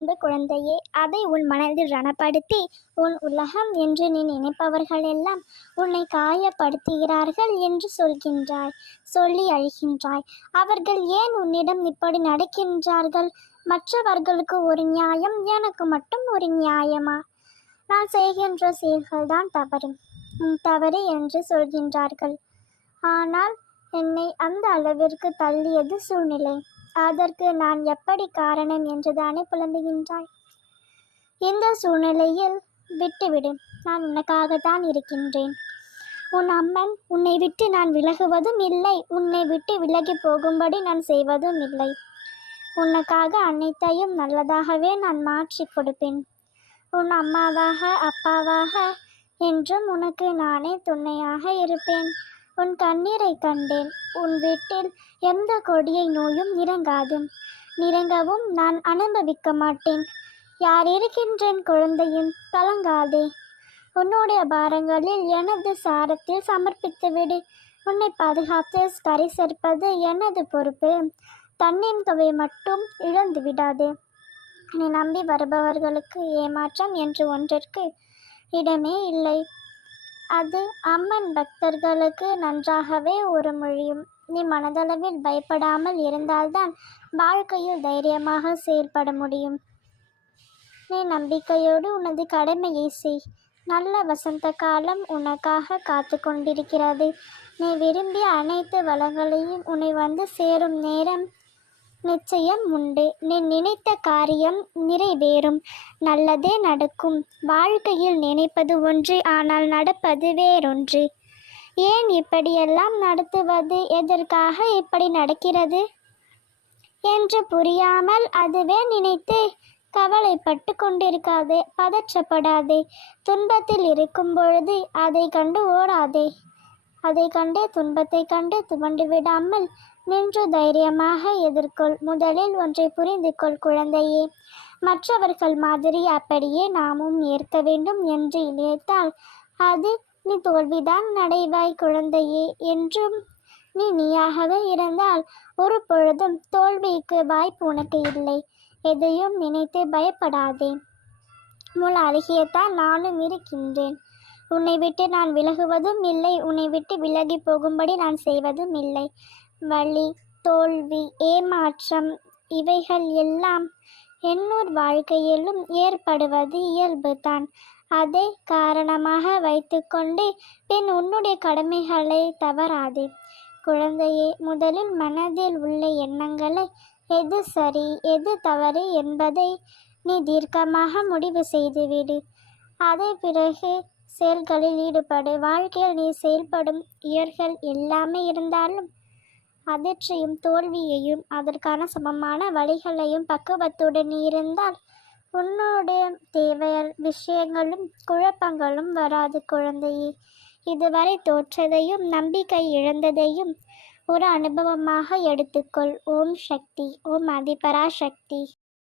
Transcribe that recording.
அன்பு குழந்தையே அதை உன் மனதில் ரணப்படுத்தி உன் உலகம் என்று நீ நினைப்பவர்கள் எல்லாம் உன்னை காயப்படுத்துகிறார்கள் என்று சொல்கின்றாய் சொல்லி அழுகின்றாய். அவர்கள் ஏன் உன்னிடம் இப்படி நடக்கின்றார்கள்? மற்றவர்களுக்கு ஒரு நியாயம் எனக்கு மட்டும் ஒரு நியாயமா? நான் செய்கின்ற செயல்கள்தான் தவறு தவறு என்று சொல்கின்றார்கள். ஆனால் என்னை அந்த அளவிற்கு தள்ளியது சூழ்நிலை. அதற்கு நான் எப்படி காரணம் என்றுதானே புலம்புகின்றாய்? இந்த சூழ்நிலையில் விட்டுவிடு நான் உனக்காகத்தான் இருக்கின்றேன். உன் அம்மன் உன்னை விட்டு நான் விலகுவதும் இல்லை உன்னை விட்டு விலகி போகும்படி நான் செய்வதும் இல்லை. உனக்காக அனைத்தையும் நல்லதாகவே நான் மாற்றி கொடுப்பேன். உன் அம்மாவாக அப்பாவாக என்றும் உனக்கு நானே துணையாக இருப்பேன். உன் கண்ணீரை கண்டேன். உன் வீட்டில் எந்த கொடியை நோயும் இறங்காது நிறங்கவும் நான் அனுபவிக்க மாட்டேன். யார் இருக்கின்றேன் குழந்தையும் கலங்காதே. உன்னுடைய பாரங்களில் எனது சாரத்தில் சமர்ப்பித்து விடு. உன்னை பாதுகாத்து கரை சேர்ப்பது எனது பொறுப்பு. தன்னின் தொகை மட்டும் இழந்து விடாது. நீ நம்பி வருபவர்களுக்கு ஏமாற்றம் என்று ஒன்றிற்கு இடமே இல்லை. அது அம்மன் பக்தர்களுக்கு நன்றாகவே ஒரு மொழியும். நீ மனதளவில் பயப்படாமல் இருந்தால்தான் வாழ்க்கையில் தைரியமாக செயல்பட முடியும். நீ நம்பிக்கையோடு உனது கடமையை செய். நல்ல வசந்த காலம் உனக்காக காத்து கொண்டிருக்கிறது நீ விரும்பிய அனைத்து வளங்களையும் உன்னை வந்து சேரும் நேரம் நிச்சயம் உண்டு. நீ நினைத்த காரியம் நிறைவேறும். நல்லதே நடக்கும். வாழ்க்கையில் நினைப்பது ஒன்று ஆனால் நடப்பது வேறொன்று. ஏன் இப்படியெல்லாம் நடத்துவது? எதற்காக இப்படி நடக்கிறது? என்று புரியாமல் அதுவே நினைத்து கவலைப்பட்டு கொண்டிருக்காதே. பதற்றப்படாதே. துன்பத்தில் இருக்கும் பொழுது அதை கண்டு ஓடாதே. அதை கண்டே துன்பத்தை கண்டு துவண்டு விடாமல் நின்று தைரியமாக எதிர்கொள். முதலில் ஒன்றை புரிந்து கொள் குழந்தையே. மற்றவர்கள் மாதிரி அப்படியே நாமும் ஏற்க வேண்டும் என்று நினைத்தால் அது நீ தோல்விதான் நடைவாய் குழந்தையே என்றும் நீ நீயாகவே இருந்தால் ஒரு பொழுதும் தோல்விக்கு வாய்ப்பு உனக்கு இல்லை. எதையும் நினைத்து பயப்படாதே. உள் அழகியத்தான் நானும் இருக்கின்றேன். உன்னை விட்டு நான் விலகுவதும் இல்லை. உன்னை விட்டு விலகி போகும்படி நான் செய்வதும் இல்லை. வலி தோல்வி ஏமாற்றம் இவைகள் எல்லாம் என்னோர் வாழ்க்கையிலும் ஏற்படுவது இயல்புதான். அதை காரணமாக வைத்துக்கொண்டு பின் உன்னுடைய கடமைகளை தவறாதே. குழந்தையே முதலில் மனதில் உள்ள எண்ணங்களை எது சரி எது தவறு என்பதை நீ தீர்க்கமாக முடிவு செய்துவிடு. அதை பிறகு செயல்களில் ஈடுபடு. வாழ்க்கையில் நீ செயல்படும் இயர்கள் எல்லாமே இருந்தாலும் அதிர்ச்சியும் தோல்வியையும் அதற்கான சமமான வழிகளையும் பக்குவத்துடன் இருந்தால் உன்னுடைய தேவை விஷயங்களும் குழப்பங்களும் வராது குழந்தையே. இதுவரை தோற்றதையும் நம்பிக்கை இழந்ததையும் ஒரு அனுபவமாக எடுத்துக்கொள். ஓம் சக்தி. ஓம் அதிபரா சக்தி